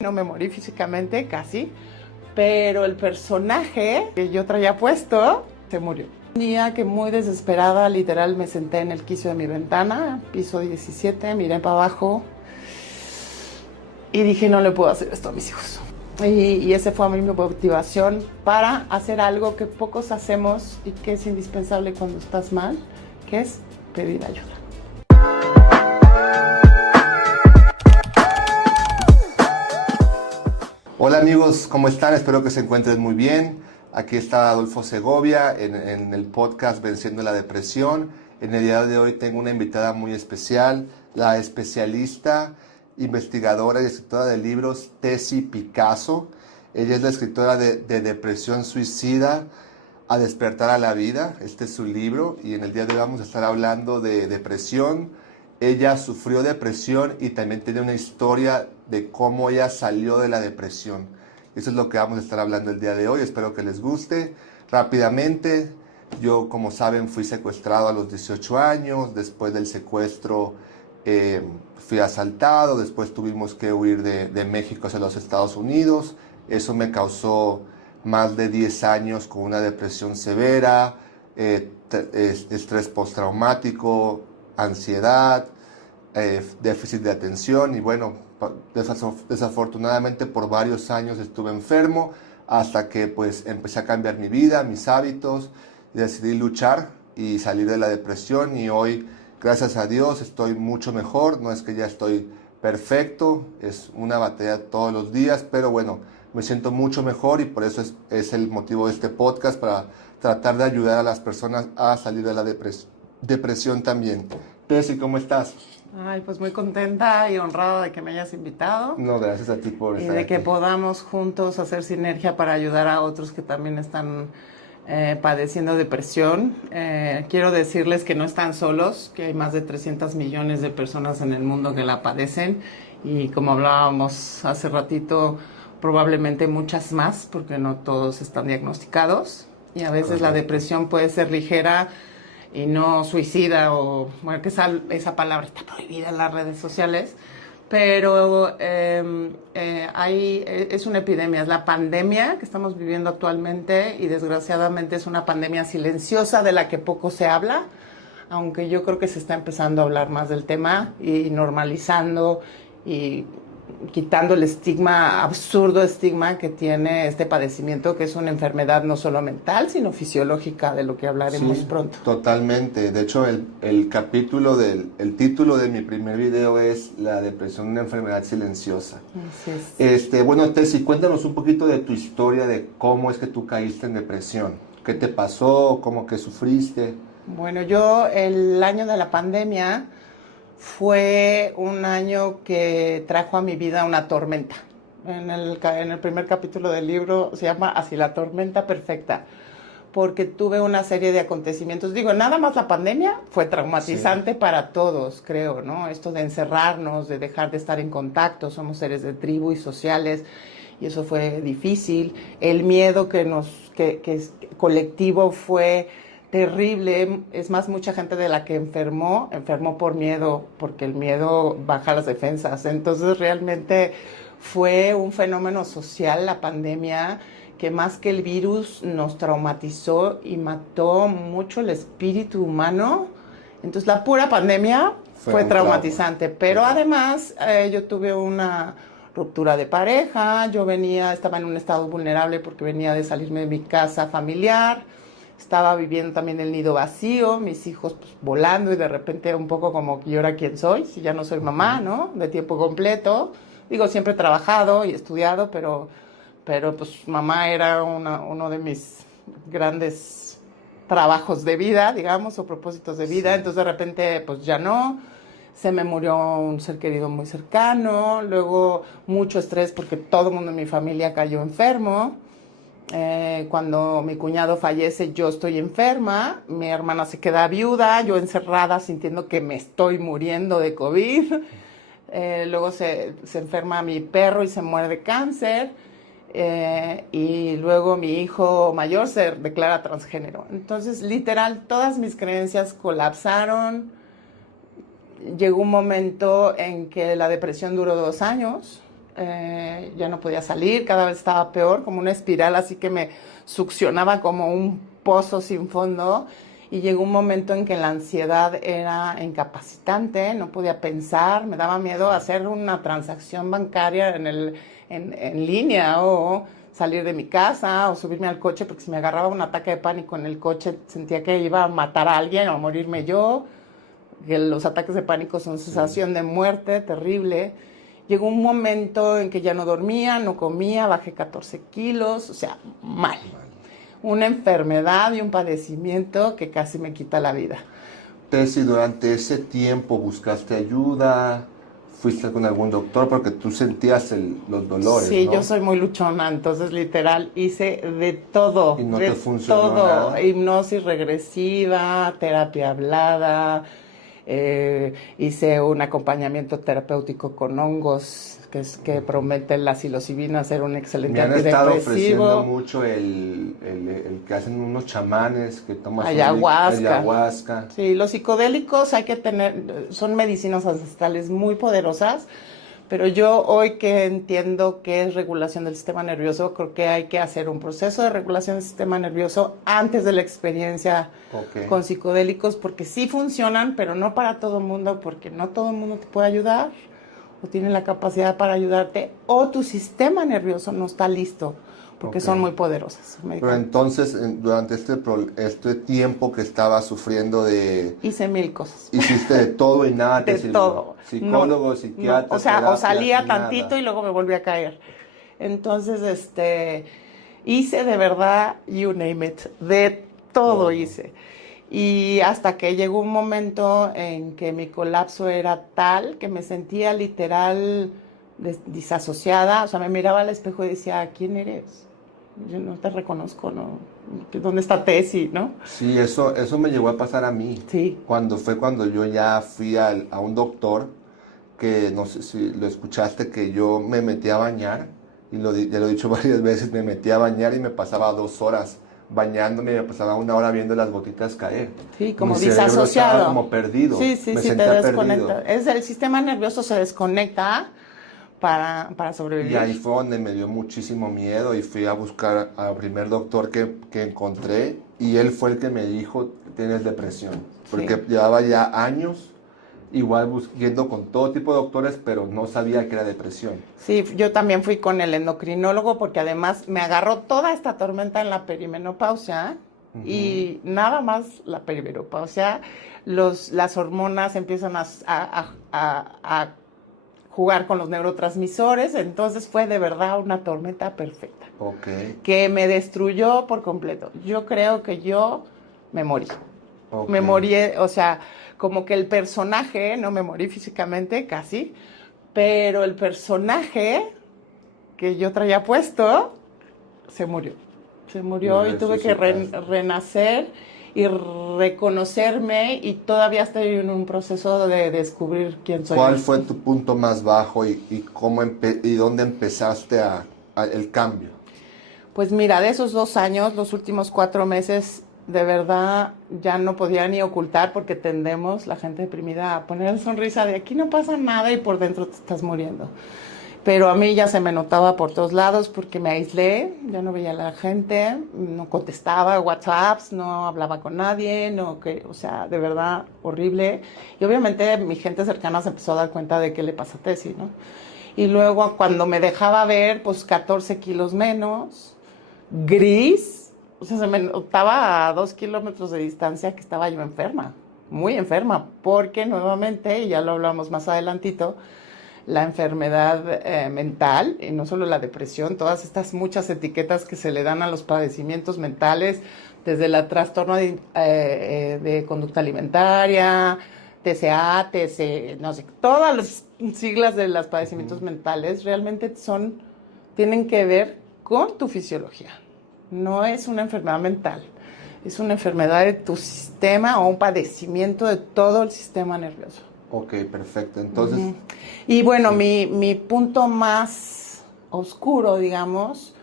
No me morí físicamente, casi, pero el personaje que yo traía puesto se murió. Un día que muy desesperada, literal, me senté en el quicio de mi ventana, piso 17, miré para abajo y dije, no le puedo hacer esto a mis hijos. Y esa fue mi motivación para hacer algo que pocos hacemos y que es indispensable cuando estás mal, que es pedir ayuda. Hola amigos, ¿cómo están? Espero que se encuentren muy bien. Aquí está Adolfo Segovia en el podcast Venciendo la Depresión. En el día de hoy tengo una invitada muy especial, la especialista, investigadora y escritora de libros Tessy Picasso. Ella es la escritora de Depresión Suicida a Despertar a la Vida. Este es su libro y en el día de hoy vamos a estar hablando de depresión. Ella sufrió depresión y también tiene una historia de cómo ella salió de la depresión. Eso es lo que vamos a estar hablando el día de hoy. Espero que les guste. Rápidamente, yo, como saben, fui secuestrado a los 18 años. Después del secuestro fui asaltado. Después tuvimos que huir de México hacia los Estados Unidos. Eso me causó más de 10 años con una depresión severa, estrés postraumático, ansiedad, déficit de atención y bueno, desafortunadamente por varios años estuve enfermo hasta que pues empecé a cambiar mi vida, mis hábitos y decidí luchar y salir de la depresión y hoy, gracias a Dios, estoy mucho mejor. No es que ya estoy perfecto, es una batalla todos los días, pero bueno, me siento mucho mejor y por eso es el motivo de este podcast, para tratar de ayudar a las personas a salir de la depresión también. Tessy, ¿cómo estás? Ay, pues muy contenta y honrada de que me hayas invitado. No, gracias a ti por Y estar de aquí. que podamos juntos hacer sinergia para ayudar a otros que también están padeciendo depresión. Quiero decirles que no están solos, que hay más de 300 millones de personas en el mundo que la padecen y como hablábamos hace ratito, probablemente muchas más porque no todos están diagnosticados y a veces la depresión puede ser ligera y no suicida, o bueno, que esa palabra está prohibida en las redes sociales, pero es una epidemia, es la pandemia que estamos viviendo actualmente y desgraciadamente es una pandemia silenciosa de la que poco se habla, aunque yo creo que se está empezando a hablar más del tema y normalizando y quitando el estigma, absurdo estigma que tiene este padecimiento, que es una enfermedad no solo mental, sino fisiológica, de lo que hablaremos pronto. Totalmente. De hecho, el título de mi primer video es La depresión, una enfermedad silenciosa. Así es. Bueno, Tessy, cuéntanos un poquito de tu historia, de cómo es que tú caíste en depresión. ¿Qué te pasó? ¿Cómo que sufriste? Bueno, yo el año de la pandemia fue un año que trajo a mi vida una tormenta. En el primer capítulo del libro se llama así, La tormenta perfecta, porque tuve una serie de acontecimientos. Digo, nada más la pandemia fue traumatizante para todos, creo, ¿no? Esto de encerrarnos, de dejar de estar en contacto, somos seres de tribu y sociales, y eso fue difícil. El miedo que es colectivo fue terrible. Es más, mucha gente de la que enfermó por miedo, porque el miedo baja las defensas. Entonces realmente fue un fenómeno social la pandemia, que más que el virus nos traumatizó y mató mucho el espíritu humano. Entonces la pura pandemia fue traumatizante, pero además yo tuve una ruptura de pareja, estaba en un estado vulnerable porque venía de salirme de mi casa familiar. Estaba viviendo también el nido vacío, mis hijos pues, volando y de repente un poco como, ¿y ahora quién soy? Si ya no soy mamá, ¿no? De tiempo completo. Digo, siempre he trabajado y estudiado, pero pues mamá era uno de mis grandes trabajos de vida, digamos, o propósitos de vida. Entonces de repente pues ya no. Se me murió un ser querido muy cercano, luego mucho estrés porque todo el mundo en mi familia cayó enfermo. Cuando mi cuñado fallece, yo estoy enferma, mi hermana se queda viuda, yo encerrada sintiendo que me estoy muriendo de COVID. Luego se enferma mi perro y se muere de cáncer. Y luego mi hijo mayor se declara transgénero. Entonces, literal, todas mis creencias colapsaron. Llegó un momento en que la depresión duró 2 años. ya no podía salir, cada vez estaba peor, como una espiral así que me succionaba como un pozo sin fondo. Y llegó un momento en que la ansiedad era incapacitante, no podía pensar, me daba miedo hacer una transacción bancaria en línea o salir de mi casa o subirme al coche, porque si me agarraba un ataque de pánico en el coche sentía que iba a matar a alguien o a morirme yo, que los ataques de pánico son sensación de muerte terrible. Llegó un momento en que ya no dormía, no comía, bajé 14 kilos, o sea, mal. Una enfermedad y un padecimiento que casi me quita la vida. Tessy, durante ese tiempo buscaste ayuda, fuiste con algún doctor porque tú sentías los dolores, Sí, ¿no? yo soy muy luchona, entonces literal hice de todo. Y no de te funcionó todo. nada. Hipnosis regresiva, terapia hablada, hice un acompañamiento terapéutico con hongos, que promete la psilocibina ser un excelente Me han estado ofreciendo antidepresivo. mucho el que hacen unos chamanes que toman Ayahuasca. ayahuasca. Sí, los psicodélicos hay que tener, son medicinas ancestrales muy poderosas, pero yo hoy que entiendo qué es regulación del sistema nervioso, creo que hay que hacer un proceso de regulación del sistema nervioso antes de la experiencia con psicodélicos, porque sí funcionan, pero no para todo el mundo, porque no todo el mundo te puede ayudar o tiene la capacidad para ayudarte, o tu sistema nervioso no está listo, porque son muy poderosas. Pero entonces, durante este tiempo que estabas sufriendo hice 1000 cosas. hiciste de todo y nada te De sirvió. todo. Psicólogo, No, psiquiatra, no. O sea, o terapia, salía nada. tantito y luego me volví a caer. Entonces, hice de verdad, you name it, de todo hice. Y hasta que llegó un momento en que mi colapso era tal que me sentía literal disasociada. O sea, me miraba al espejo y decía, ¿quién eres? Yo no te reconozco, ¿no? ¿Dónde está Tessy, no? Sí, eso me llegó a pasar a mí. Sí. Cuando yo ya fui a un doctor, que no sé si lo escuchaste, que yo me metí a bañar, y ya lo he dicho varias veces, me metí a bañar y me pasaba 2 horas bañándome y me pasaba 1 hora viendo las gotitas caer. Sí, como Mi cerebro disasociado. estaba como perdido. Sí, sí, Me sí, te sentía desconecta. perdido. El sistema nervioso se desconecta para sobrevivir. Y ahí fue donde me dio muchísimo miedo y fui a buscar al primer doctor que encontré, y él fue el que me dijo, tienes depresión. Porque llevaba ya años igual yendo con todo tipo de doctores, pero no sabía que era depresión. Sí, yo también fui con el endocrinólogo porque además me agarró toda esta tormenta en la perimenopausia. Y nada más la perimenopausia, las hormonas empiezan a jugar con los neurotransmisores, entonces fue de verdad una tormenta perfecta. Que me destruyó por completo. Yo creo que yo me morí. Me morí, o sea, como que el personaje, no me morí físicamente, casi, pero el personaje que yo traía puesto se murió. Se murió y tuve que renacer y reconocerme, y todavía estoy en un proceso de descubrir quién soy. ¿Cuál fue tu punto más bajo y dónde empezaste el cambio? Pues mira, de esos 2 años, los últimos 4 meses, de verdad ya no podía ni ocultar, porque tendemos, la gente deprimida, a poner sonrisa de aquí no pasa nada y por dentro te estás muriendo. Pero a mí ya se me notaba por todos lados porque me aislé, ya no veía a la gente, no contestaba WhatsApps, no hablaba con nadie, o sea, de verdad horrible. Y obviamente mi gente cercana se empezó a dar cuenta de qué le pasa a Tessy, ¿no? Y luego cuando me dejaba ver, pues 14 kilos menos, gris, o sea, se me notaba a 2 kilómetros de distancia que estaba yo enferma, muy enferma, porque nuevamente, y ya lo hablamos más adelantito, la enfermedad mental, y no solo la depresión, todas estas muchas etiquetas que se le dan a los padecimientos mentales, desde el trastorno de conducta alimentaria, TCA, TC, no sé, todas las siglas de los padecimientos mentales realmente tienen que ver con tu fisiología. No es una enfermedad mental, es una enfermedad de tu sistema o un padecimiento de todo el sistema nervioso. Ok, perfecto. Entonces... Y bueno, mi punto más oscuro, digamos,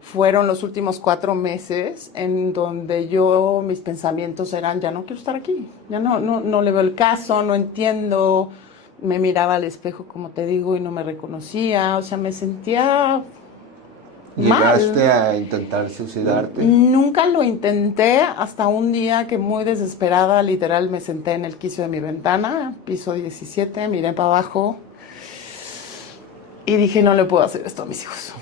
fueron los últimos 4 meses en donde mis pensamientos eran, ya no quiero estar aquí, ya no le veo el caso, no entiendo, Me miraba al espejo, como te digo, y no me reconocía. O sea, me sentía ¿Llegaste mal. a intentar suicidarte? Nunca lo intenté hasta un día que muy desesperada, literal, me senté en el quicio de mi ventana, piso 17, miré para abajo y dije, no le puedo hacer esto a mis hijos.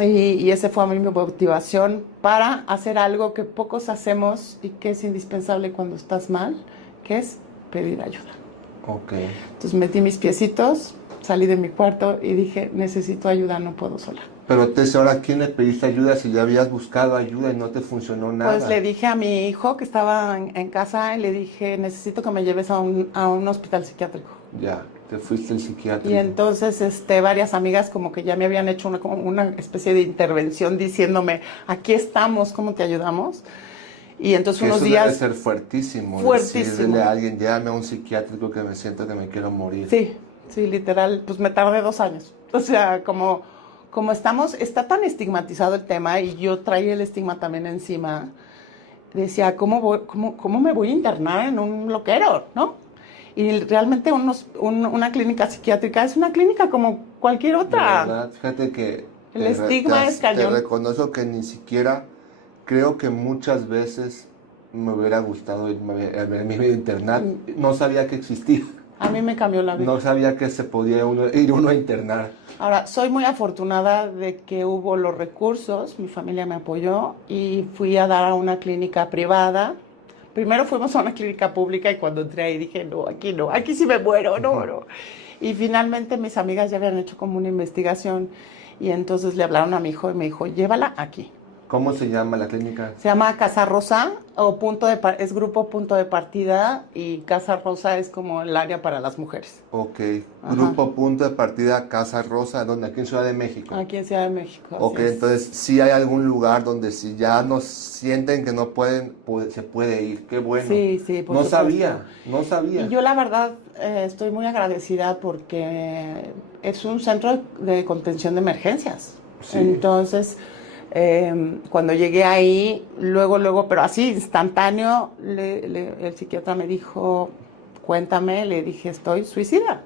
Y esa fue a mí mi motivación para hacer algo que pocos hacemos y que es indispensable cuando estás mal, que es pedir ayuda. Ok. Entonces metí mis piecitos, salí de mi cuarto y dije, necesito ayuda, no puedo sola. Pero entonces, ¿ahora a quién le pediste ayuda si ya habías buscado ayuda y no te funcionó nada? Pues le dije a mi hijo que estaba en casa y le dije, necesito que me lleves a un hospital psiquiátrico. Ya, te fuiste al psiquiátrico. Y entonces varias amigas como que ya me habían hecho como una especie de intervención diciéndome, aquí estamos, ¿cómo te ayudamos? Y entonces unos Eso días... debe ser fuertísimo. Fuertísimo. Decirle a alguien, llévame a un psiquiátrico que me siento que me quiero morir. Sí, sí, literal, pues me tardé 2 años. O sea, como está tan estigmatizado el tema y yo traía el estigma también encima, decía, ¿cómo me voy a internar en un loquero, no? Y realmente una clínica psiquiátrica es una clínica como cualquier De otra. verdad, fíjate que El estigma es cañón. Te reconozco que ni siquiera creo que muchas veces me hubiera gustado irme a internar. No sabía que existía. A mí me cambió la vida. No sabía que se podía ir uno a internar. Ahora, soy muy afortunada de que hubo los recursos, mi familia me apoyó y fui a dar a una clínica privada. Primero fuimos a una clínica pública y cuando entré ahí dije, no, aquí sí me muero, no. Y finalmente mis amigas ya habían hecho como una investigación y entonces le hablaron a mi hijo y me dijo, llévala aquí. ¿Cómo se llama la clínica? Se llama Casa Rosa o es grupo punto de partida y Casa Rosa es como el área para las mujeres. Ok, Ajá. grupo punto de partida Casa Rosa, ¿dónde? Aquí en Ciudad de México. Aquí en Ciudad de México. Ok, entonces sí hay algún lugar donde si ya nos sienten que no pueden, se puede ir. Qué bueno. Sí, sí, por no supuesto. no sabía. Y yo la verdad estoy muy agradecida porque es un centro de contención de emergencias. Sí. Entonces, cuando llegué ahí, luego, pero así instantáneo, el psiquiatra me dijo, cuéntame, le dije, estoy suicida,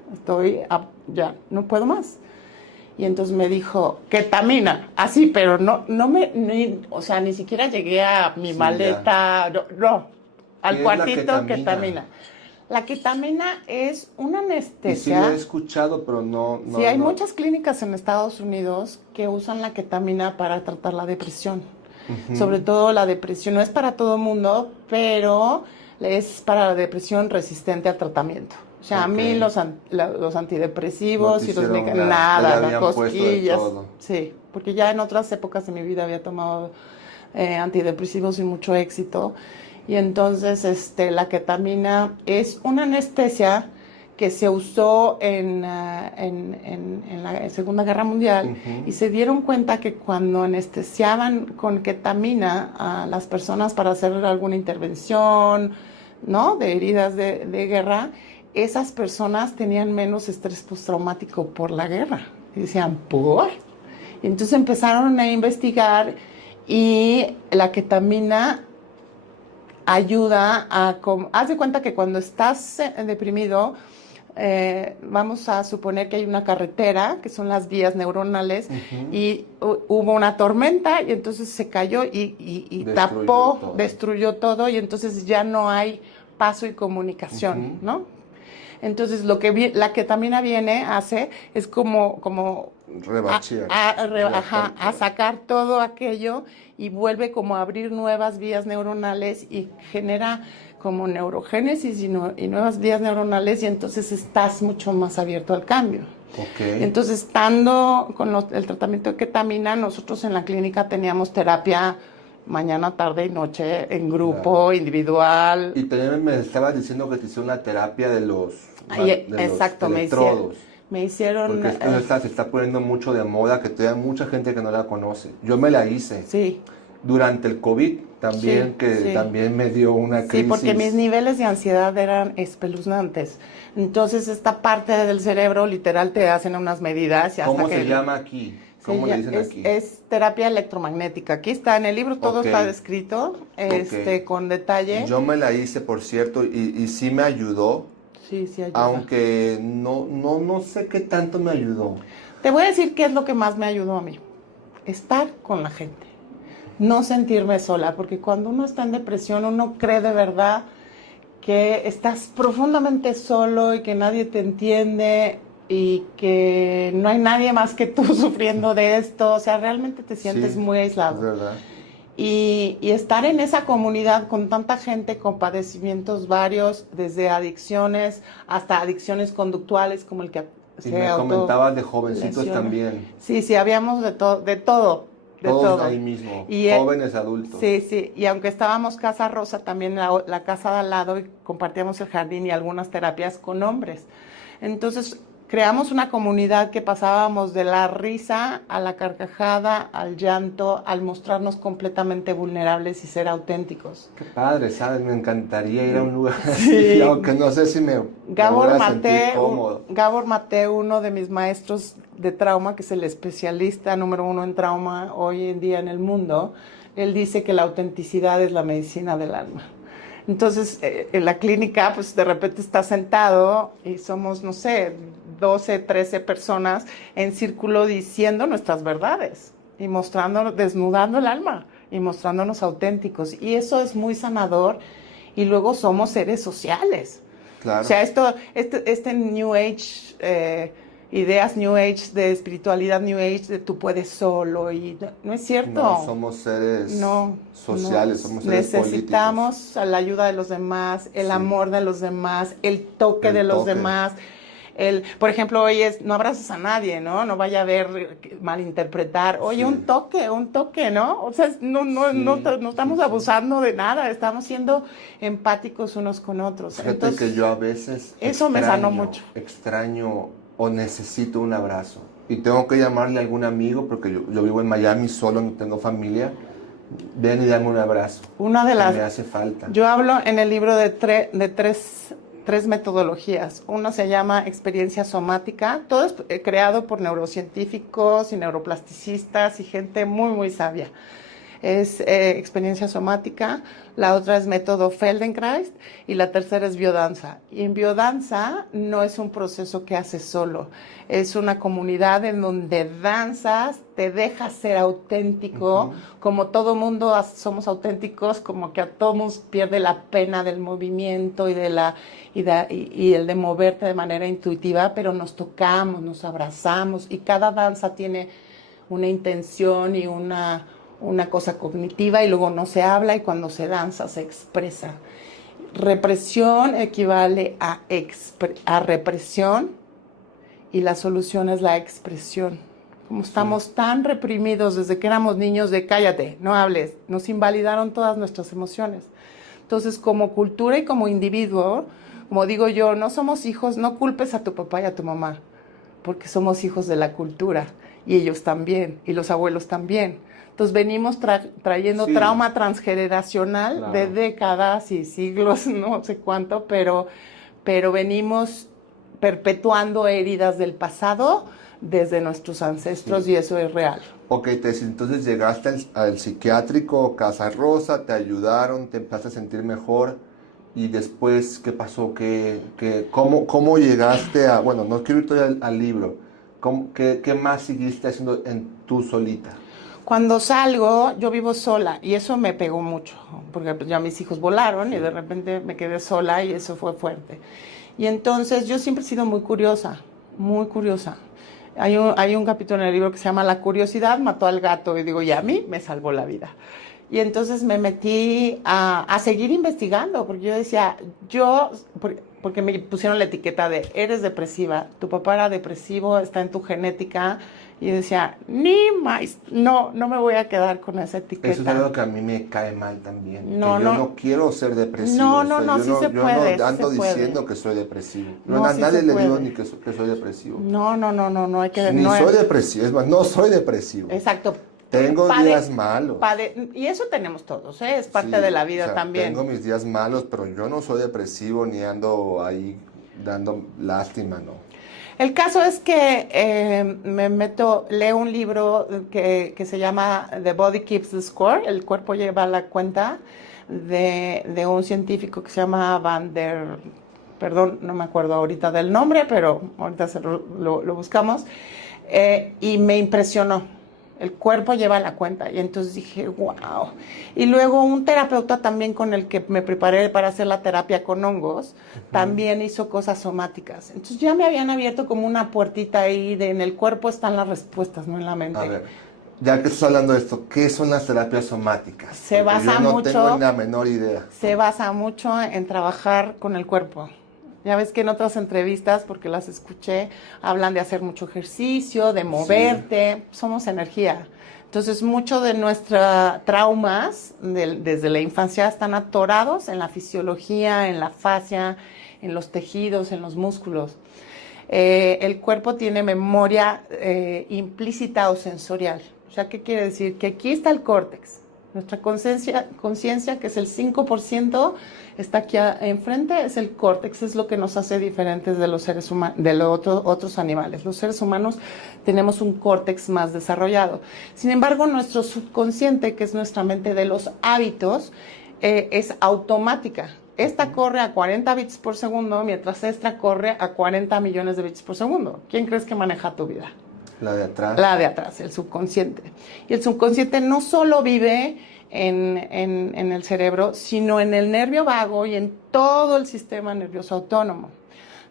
ya no puedo más. Y entonces me dijo, ketamina, así, pero o sea, ni siquiera llegué a mi maleta, no, al cuartito, ketamina. La ketamina es una anestesia. Y sí lo he escuchado, pero no. Sí, hay muchas clínicas en Estados Unidos que usan la ketamina para tratar la depresión. Sobre todo la depresión, no es para todo el mundo, pero es para la depresión resistente al tratamiento. O sea, a mí los antidepresivos y los nada, las cosquillas. Sí, porque ya en otras épocas de mi vida había tomado antidepresivos sin mucho éxito. Y entonces la ketamina es una anestesia que se usó en la Segunda Guerra Mundial y se dieron cuenta que cuando anestesiaban con ketamina a las personas para hacer alguna intervención, ¿no?, de heridas de guerra, esas personas tenían menos estrés postraumático por la guerra. Y decían, ¿por? Y entonces empezaron a investigar y la ketamina ayuda haz de cuenta que cuando estás deprimido, vamos a suponer que hay una carretera, que son las vías neuronales, y hubo una tormenta y entonces se cayó y destruyó todo y entonces ya no hay paso y comunicación, ¿no? Entonces la ketamina hace es como rebachear, a sacar todo aquello y vuelve como a abrir nuevas vías neuronales y genera como neurogénesis y nuevas vías neuronales y entonces estás mucho más abierto al cambio. Okay. Entonces, estando con el tratamiento de ketamina, nosotros en la clínica teníamos terapia mañana, tarde y noche, en grupo, individual. Y también me estabas diciendo que te hicieron una terapia de los exacto, electrodos. Me hicieron... Porque se está poniendo mucho de moda, que todavía hay mucha gente que no la conoce. Yo me la hice. Sí. Durante el COVID también, también me dio una crisis. Sí, porque mis niveles de ansiedad eran espeluznantes. Entonces, esta parte del cerebro, literal, te hacen unas medidas. Y ¿Cómo se llama aquí? ¿Cómo le dicen aquí? Es terapia electromagnética. Aquí está, en el libro todo está descrito, con detalle. Yo me la hice, por cierto, y sí me ayudó. Sí, sí ayuda. aunque no sé qué tanto me ayudó. Te voy a decir qué es lo que más me ayudó a mí. Estar con la gente. No sentirme sola, porque cuando uno está en depresión, uno cree de verdad que estás profundamente solo y que nadie te entiende y que no hay nadie más que tú sufriendo de esto. O sea, realmente te sientes Sí, muy es aislado. verdad. Y estar en esa comunidad con tanta gente con padecimientos varios, desde adicciones hasta adicciones conductuales, como el que Y se me comentabas de jovencitos autolesiona. también, Sí, sí, habíamos de todo, de todos todo. ahí mismo, Y jóvenes, adultos. sí, sí, y aunque estábamos Casa Rosa, también la casa de al lado y compartíamos el jardín y algunas terapias con hombres. Entonces creamos una comunidad que pasábamos de la risa a la carcajada, al llanto, al mostrarnos completamente vulnerables y ser auténticos. Qué padre, ¿sabes? Me encantaría ir a un lugar así, Sí, aunque no sé si me voy a sentir cómodo. Gabor Mate, uno de mis maestros de trauma, que es el especialista número uno en trauma hoy en día en el mundo, él dice que la autenticidad es la medicina del alma. Entonces, en la clínica, pues de repente está sentado y somos, no sé, 12, 13 personas en círculo diciendo nuestras verdades y mostrando, desnudando el alma y mostrándonos auténticos. Y eso es muy sanador. Y luego somos seres sociales. O Claro. sea, este New Age, ideas New Age de espiritualidad New Age, de tú puedes solo, y no es cierto. No somos seres No, sociales, no. somos seres políticos. Necesitamos a la ayuda de los demás, el Sí. amor de los demás, el toque de El los toque. demás. Por ejemplo, hoy no abrazas a nadie, ¿no? No vaya a haber malinterpretar. Oye, Sí. un toque, ¿no? O sea, Sí, no estamos sí, sí. abusando de nada, estamos siendo empáticos unos con otros. Fíjate Entonces, que yo a veces eso me sanó mucho. extraño o necesito un abrazo. Y tengo que llamarle a algún amigo porque yo vivo en Miami solo, no tengo familia. Ven y dame un abrazo. Una de Que las, me hace falta. yo hablo en el libro de tres metodologías. Una se llama experiencia somática. Todo es creado por neurocientíficos y neuroplasticistas y gente muy, muy sabia. Es experiencia somática, la otra es método Feldenkrais y la tercera es biodanza. Y en biodanza no es un proceso que haces solo, es una comunidad en donde danzas, te dejas ser auténtico, como todo mundo somos auténticos, como que a todos pierde la pena del movimiento y el de moverte de manera intuitiva, pero nos tocamos, nos abrazamos y cada danza tiene una intención y una cosa cognitiva y luego no se habla y cuando se danza se expresa. Represión equivale a represión y la solución es la expresión. Como estamos tan reprimidos desde que éramos niños de cállate, no hables, nos invalidaron todas nuestras emociones. Entonces, como cultura y como individuo, como digo yo, no somos hijos, no culpes a tu papá y a tu mamá, porque somos hijos de la cultura y ellos también, y los abuelos también. Entonces venimos trayendo trauma transgeneracional, claro, de décadas y siglos, no sé cuánto, pero venimos perpetuando heridas del pasado desde nuestros ancestros y eso es real. Ok, entonces llegaste al psiquiátrico Casa Rosa, te ayudaron, te empezaste a sentir mejor y después, ¿qué pasó? ¿Cómo llegaste a, bueno, no quiero ir todavía al libro, ¿qué más seguiste haciendo tú solita? Cuando salgo, yo vivo sola y eso me pegó mucho, porque pues ya mis hijos volaron y de repente me quedé sola y eso fue fuerte. Y entonces yo siempre he sido muy curiosa, muy curiosa. Hay un capítulo en el libro que se llama La curiosidad mató al gato y digo, y a mí me salvó la vida. Y entonces me metí a seguir investigando, porque yo decía, porque me pusieron la etiqueta de, eres depresiva, tu papá era depresivo, está en tu genética. Y yo decía, ni más, no me voy a quedar con esa etiqueta. Eso es algo que a mí me cae mal también. No, yo no quiero ser depresivo. Sí se puede. Yo no ando diciendo que soy depresivo. A nadie le digo ni que soy depresivo. No, hay que... Ni soy depresivo, es más, no soy depresivo. Exacto. Tengo días malos. Y eso tenemos todos, ¿eh? Es parte de la vida también. Tengo mis días malos, pero yo no soy depresivo ni ando ahí dando lástima, ¿no? El caso es que leo un libro que se llama The Body Keeps the Score, el cuerpo lleva la cuenta, de un científico que se llama Van der perdón, no me acuerdo ahorita del nombre, pero ahorita lo buscamos, y me impresionó. El cuerpo lleva la cuenta. Y entonces dije, wow. Y luego un terapeuta también con el que me preparé para hacer la terapia con hongos, también hizo cosas somáticas. Entonces ya me habían abierto como una puertita ahí de en el cuerpo están las respuestas, no en la mente. A ver, ya que estás hablando de esto, ¿qué son las terapias somáticas? Se basa yo no mucho, tengo ni la menor idea. Se basa mucho en trabajar con el cuerpo. Ya ves que en otras entrevistas, porque las escuché, hablan de hacer mucho ejercicio, de moverte, somos energía. Entonces, muchos de nuestros traumas desde la infancia están atorados en la fisiología, en la fascia, en los tejidos, en los músculos. El cuerpo tiene memoria implícita o sensorial. O sea, ¿qué quiere decir? Que aquí está el córtex. Nuestra conciencia, que es el 5%, está aquí enfrente, es el córtex, es lo que nos hace diferentes de los seres humanos, de los otros animales. Los seres humanos tenemos un córtex más desarrollado. Sin embargo, nuestro subconsciente, que es nuestra mente de los hábitos, es automática. Esta corre a 40 bits por segundo, mientras esta corre a 40 millones de bits por segundo. ¿Quién crees que maneja tu vida? La de atrás. La de atrás, el subconsciente. Y el subconsciente no solo vive en el cerebro, sino en el nervio vago y en todo el sistema nervioso autónomo.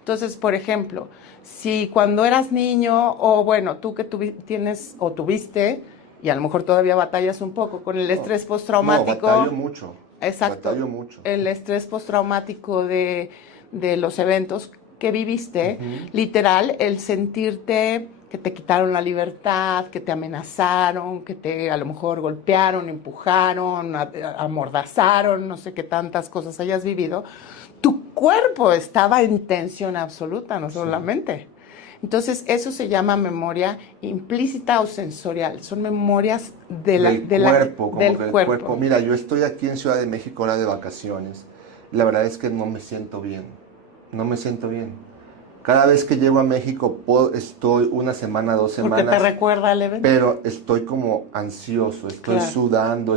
Entonces, por ejemplo, si cuando eras niño, o bueno, tú que tienes o tuviste, y a lo mejor todavía batallas un poco con el estrés postraumático. No, batallo mucho. Exacto. Batallo mucho. El estrés postraumático de los eventos que viviste, literal, el sentirte que te quitaron la libertad, que te amenazaron, que te a lo mejor golpearon, empujaron, amordazaron, no sé qué tantas cosas hayas vivido, tu cuerpo estaba en tensión absoluta, no solamente. Entonces, eso se llama memoria implícita o sensorial. Son memorias del cuerpo. Mira, yo estoy aquí en Ciudad de México ahora de vacaciones. La verdad es que no me siento bien. No me siento bien. Cada vez que llego a México estoy una semana, 2 semanas. Porque te recuerda el evento. Pero estoy como ansioso, estoy sudando,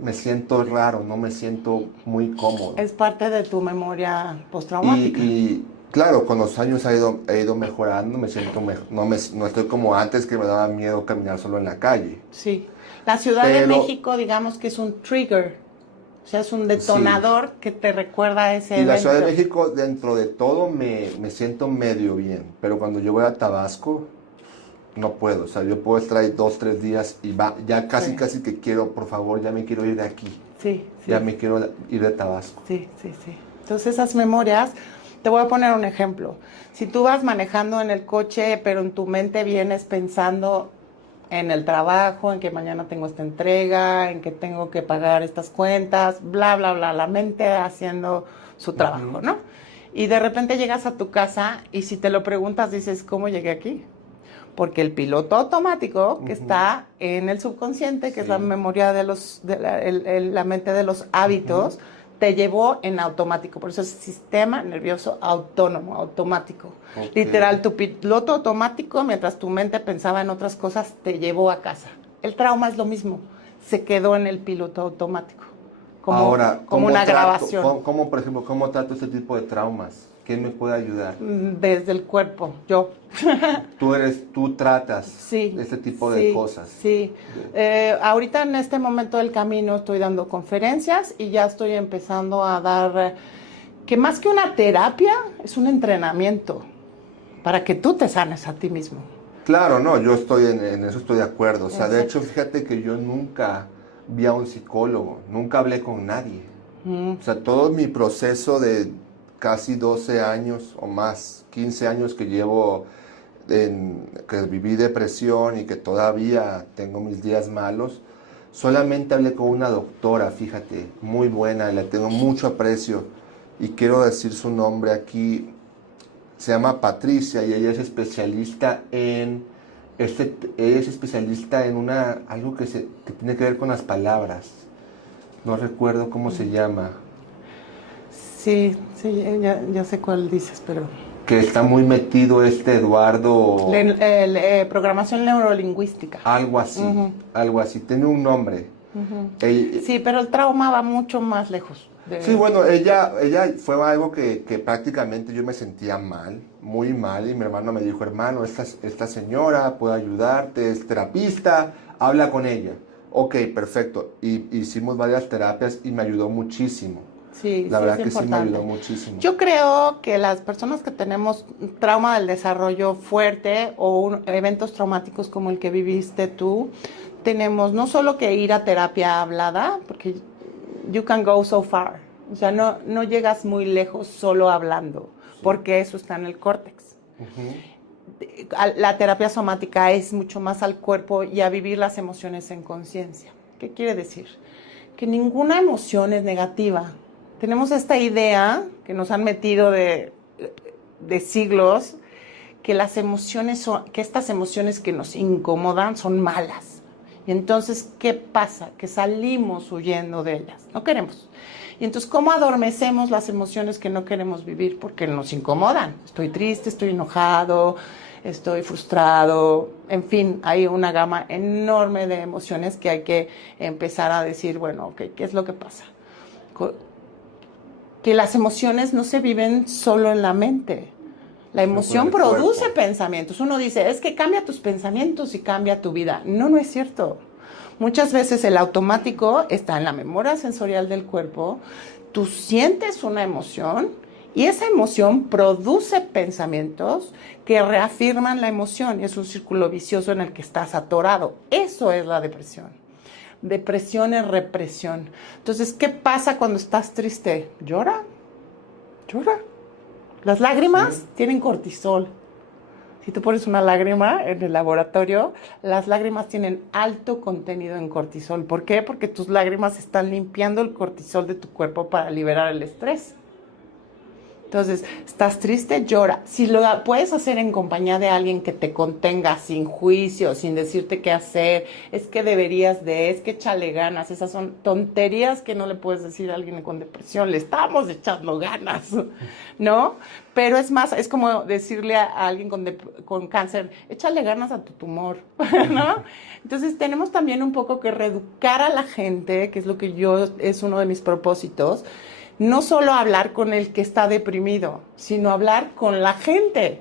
me siento raro, no me siento muy cómodo. Es parte de tu memoria postraumática. Y claro, con los años he ido mejorando, me siento mejor, no estoy como antes que me daba miedo caminar solo en la calle. Sí. La Ciudad de México, digamos que es un trigger. O sea, es un detonador que te recuerda a ese evento. Y la Ciudad de México, dentro de todo, me siento medio bien. Pero cuando yo voy a Tabasco, no puedo. O sea, yo puedo estar ahí 2, 3 días y ya casi que quiero, por favor, ya me quiero ir de aquí. Sí. Ya me quiero ir de Tabasco. Sí. Entonces, esas memorias, te voy a poner un ejemplo. Si tú vas manejando en el coche, pero en tu mente vienes pensando en el trabajo, en que mañana tengo esta entrega, en que tengo que pagar estas cuentas, bla, bla, bla, la mente haciendo su trabajo, ¿no? Y de repente llegas a tu casa y si te lo preguntas dices, ¿cómo llegué aquí? Porque el piloto automático que está en el subconsciente, que es la memoria de la mente de los hábitos, te llevó en automático. Por eso es sistema nervioso autónomo, automático. Literal, tu piloto automático, mientras tu mente pensaba en otras cosas, te llevó a casa. El trauma es lo mismo. Se quedó en el piloto automático. Como una grabación. Por ejemplo, ¿cómo trato este tipo de traumas? ¿Quién me puede ayudar? Desde el cuerpo, yo. Tú tratas este tipo de cosas. Sí. Ahorita en este momento del camino estoy dando conferencias y ya estoy empezando a dar, que más que una terapia, es un entrenamiento para que tú te sanes a ti mismo. Claro, no, yo estoy en eso estoy de acuerdo. O sea, de hecho, fíjate que yo nunca vi a un psicólogo, nunca hablé con nadie. O sea, todo mi proceso de casi 12 años o más, 15 años que llevo, que viví depresión y que todavía tengo mis días malos, solamente hablé con una doctora, fíjate, muy buena, le tengo mucho aprecio y quiero decir su nombre aquí, se llama Patricia y ella es especialista en algo que tiene que ver con las palabras, no recuerdo cómo se llama. Sí, ya sé cuál dices, pero... Que está muy metido Eduardo... programación neurolingüística. Algo así, tiene un nombre. Sí, pero el trauma va mucho más lejos. Sí, bueno, ella fue algo que prácticamente yo me sentía mal, muy mal, y mi hermano me dijo, hermano, esta señora puede ayudarte, es terapista, habla con ella. Ok, perfecto. Y hicimos varias terapias y me ayudó muchísimo. Sí, La sí es verdad que sí me ayudó importante. muchísimo. Yo creo que las personas que tenemos un trauma del desarrollo fuerte o eventos traumáticos como el que viviste tú, tenemos no solo que ir a terapia hablada, porque you can go so far, o sea, no llegas muy lejos solo hablando, Sí. porque eso está en el córtex. Ujú. La terapia somática es mucho más al cuerpo y a vivir las emociones en conciencia. ¿Qué quiere decir? Que ninguna emoción es negativa. Tenemos esta idea que nos han metido de siglos, que las emociones son, que estas emociones que nos incomodan son malas. Y entonces, ¿qué pasa? Que salimos huyendo de ellas. No queremos. Y entonces, ¿cómo adormecemos las emociones que no queremos vivir? Porque nos incomodan. Estoy triste, estoy enojado, estoy frustrado. En fin, hay una gama enorme de emociones que hay que empezar a decir, bueno, okay, ¿qué es lo que pasa? Que las emociones no se viven solo en la mente. La Sino con emoción el produce cuerpo. pensamientos. Uno dice, es que cambia tus pensamientos y cambia tu vida. No, no es cierto. Muchas veces el automático está en la memoria sensorial del cuerpo. Tú sientes una emoción y esa emoción produce pensamientos que reafirman la emoción. Y es un círculo vicioso en el que estás atorado. Eso es la depresión. Depresión es represión. Entonces, ¿qué pasa cuando estás triste? Llora, llora. Las lágrimas Sí. tienen cortisol. Si tú pones una lágrima en el laboratorio, las lágrimas tienen alto contenido en cortisol. ¿Por qué? Porque tus lágrimas están limpiando el cortisol de tu cuerpo para liberar el estrés. Entonces, estás triste, llora. Si lo puedes hacer en compañía de alguien que te contenga sin juicio, sin decirte qué hacer, es que deberías de, es que échale ganas. Esas son tonterías que no le puedes decir a alguien con depresión. Le estamos echando ganas, ¿no? Pero es más, es como decirle a alguien con cáncer, échale ganas a tu tumor, ¿no? Entonces, tenemos también un poco que reeducar a la gente, que es lo que es uno de mis propósitos, no solo hablar con el que está deprimido, sino hablar con la gente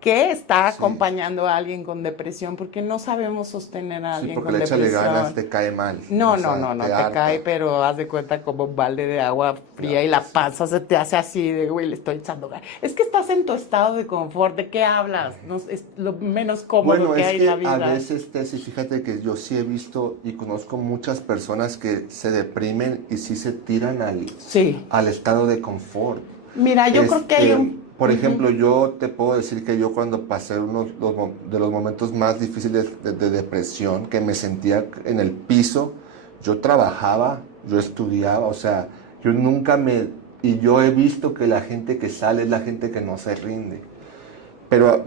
que está Sí. acompañando a alguien con depresión, porque no sabemos sostener a Sí, alguien porque con le échale ganas depresión. te cae mal. No, O no, sea, no, no te te cae, harta. pero haz de cuenta como un balde de agua fría y la Sí. panza se te hace así de, güey, le estoy echando ganas. Es que estás en tu estado de confort, ¿de qué hablas? No, es lo menos cómodo Bueno, que es hay en la que a vida. veces, Tessy, fíjate que yo sí he visto y conozco muchas personas que se deprimen y sí se tiran Sí. al estado de confort. Mira, yo creo que hay un... Por Ujú. ejemplo, yo te puedo decir que yo cuando pasé de los momentos más difíciles de depresión, que me sentía en el piso, yo trabajaba, yo estudiaba, o sea, yo nunca me... Y yo he visto que la gente que sale es la gente que no se rinde. Pero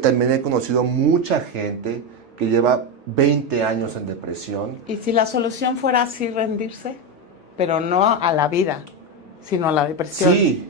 también he conocido mucha gente que lleva 20 años en depresión. ¿Y si la solución fuera así rendirse? Pero no a la vida, sino a la depresión. Sí,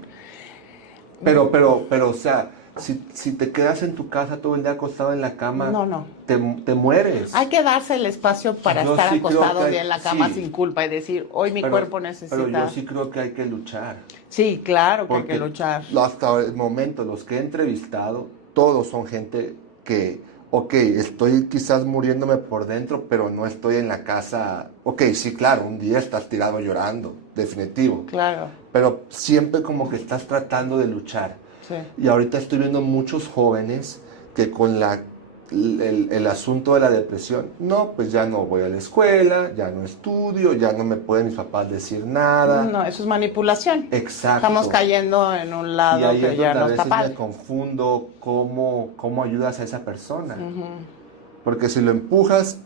o sea, si te quedas en tu casa todo el día acostado en la cama, No, no. te mueres. Hay que darse el espacio para Yo estar sí creo que acostado bien en la cama sí, sin culpa y decir, hoy mi pero, cuerpo pero yo necesita. sí creo que hay que luchar. Sí, claro que hay que Porque luchar. hasta el momento, los que he entrevistado, todos son gente que, ok, estoy quizás muriéndome por dentro, pero no estoy en la casa. Ok, sí, claro, un día estás tirado llorando, definitivo. Claro, Pero siempre como que estás tratando de luchar. sí. Y ahorita estoy viendo muchos jóvenes que con el asunto de la depresión, no, pues ya no voy a la escuela, ya no estudio, ya no me pueden mis papás decir nada. No, eso es manipulación. Estamos Exacto. cayendo en un Y lado ahí que es ya donde a no está veces me padre. confundo cómo ayudas a esa persona. Ujú. Porque si lo empujas,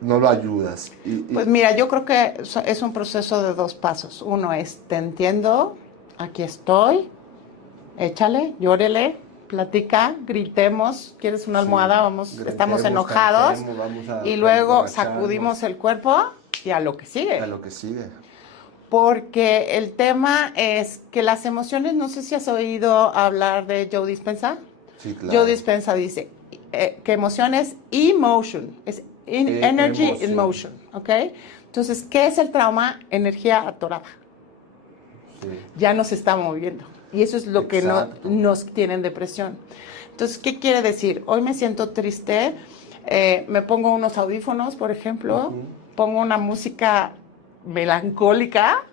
no lo ayudas. Pues mira, yo creo que es un proceso de dos pasos. Uno es, te entiendo, aquí estoy, échale, llórele, platica, gritemos, ¿quieres una Sí, almohada? Vamos, estamos gritemos, enojados cantemos, vamos y a luego emborracharnos, sacudimos el cuerpo y a lo que a sigue. lo que sigue. Porque el tema es que las emociones, no sé si has oído hablar de Joe Dispenza. Sí, Joe claro. Dispenza dice que emoción es emotion, es energy in Emoción. motion, ¿ok? Entonces, ¿qué es el trauma? Energía atorada. Sí. Ya no se está moviendo. Y eso es lo que nos tiene en depresión. Entonces, ¿qué quiere decir? Hoy me siento triste, me pongo unos audífonos, por ejemplo, pongo una música melancólica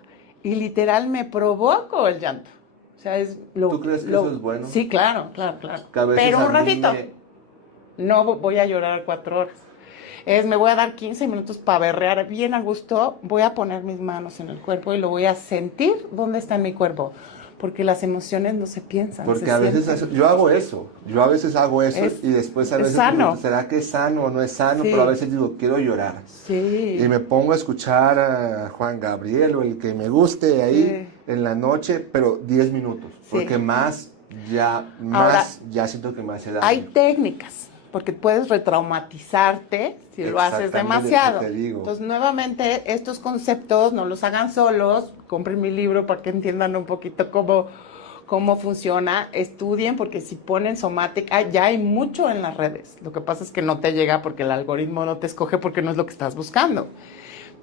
y literal me provoco el llanto. O sea, ¿Tú crees que eso es bueno? Sí, claro. Que a veces Pero un a mí ratito. No voy a llorar 4 horas. Me voy a dar 15 minutos para berrear bien a gusto, voy a poner mis manos en el cuerpo y lo voy a sentir dónde está en mi cuerpo. Porque las emociones no se piensan. Porque a veces yo hago eso. Yo a veces hago eso y después a veces sano. Digo, ¿será que es sano o no es sano? Sí. Pero a veces digo, quiero llorar. Sí. Y me pongo a escuchar a Juan Gabriel o el que me guste ahí en la noche, pero 10 minutos. Sí. Porque más ya siento que me hace daño. Hay técnicas, porque puedes retraumatizarte si lo haces demasiado. Te digo. Entonces, nuevamente, estos conceptos no los hagan solos. Compren mi libro para que entiendan un poquito cómo funciona. Estudien, porque si ponen Somatic, ya hay mucho en las redes. Lo que pasa es que no te llega porque el algoritmo no te escoge porque no es lo que estás buscando.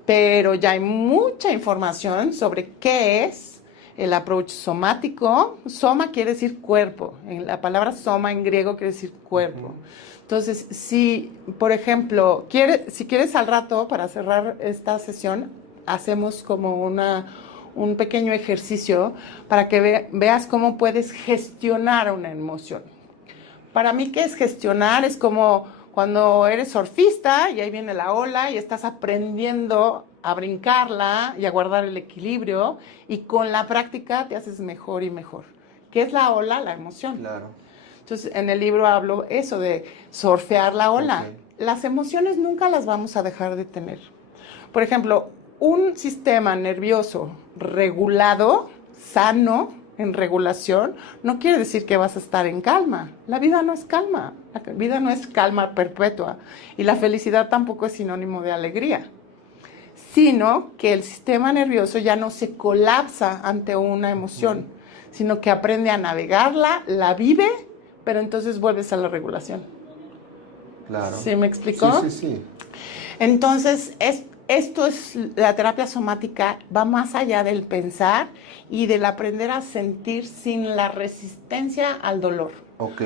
Pero ya hay mucha información sobre qué es el approach somático. Soma quiere decir cuerpo. La palabra soma en griego quiere decir cuerpo. Entonces, si, por ejemplo, si quieres al rato, para cerrar esta sesión, hacemos como un pequeño ejercicio para que veas cómo puedes gestionar una emoción. Para mí, ¿qué es gestionar? Es como cuando eres surfista y ahí viene la ola y estás aprendiendo a brincarla y a guardar el equilibrio, y con la práctica te haces mejor y mejor. ¿Qué es la ola? La emoción. Claro. Entonces, en el libro hablo eso de surfear la ola. Okay. Las emociones nunca las vamos a dejar de tener. Por ejemplo, un sistema nervioso regulado, sano, en regulación, no quiere decir que vas a estar en calma. La vida no es calma. La vida no es calma perpetua. Y la felicidad tampoco es sinónimo de alegría. Sino que el sistema nervioso ya no se colapsa ante una emoción, sino que aprende a navegarla, la vive, pero entonces vuelves a la regulación. Claro. ¿Sí me explicó? Sí. Entonces, la terapia somática va más allá del pensar y del aprender a sentir sin la resistencia al dolor. Ok.